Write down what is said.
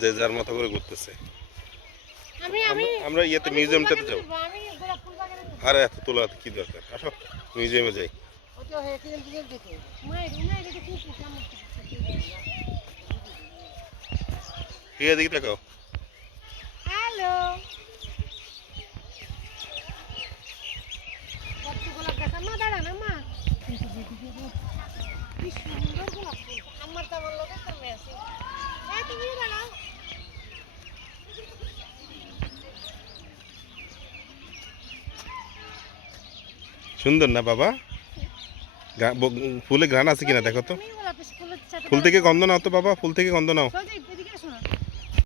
যে যার মতো করে ঘুরতেছে। আমরা ইয়েতে মিউজিয়ামটাতে যাবো। আরে এত তোলা কি দরকার, আসো মিউজিয়ামে যাই। ঠিক আছে, দিকে তাকাও। হ্যালো, কত গোলাপ গাছ মা, দাঁড়ান মা, কি সুন্দর গোলাপ ফুল। আমার তো আমার লোকের সামনে আছে। এই তুমি দাঁড়াও। সুন্দর না বাবা? ফুলে ঘ্রাণ আছে কিনা দেখো তো। তুমি গোলাপ ফুলের সাথে ফুল থেকে গন্ধ নাও তো বাবা, ফুল থেকে গন্ধ নাও।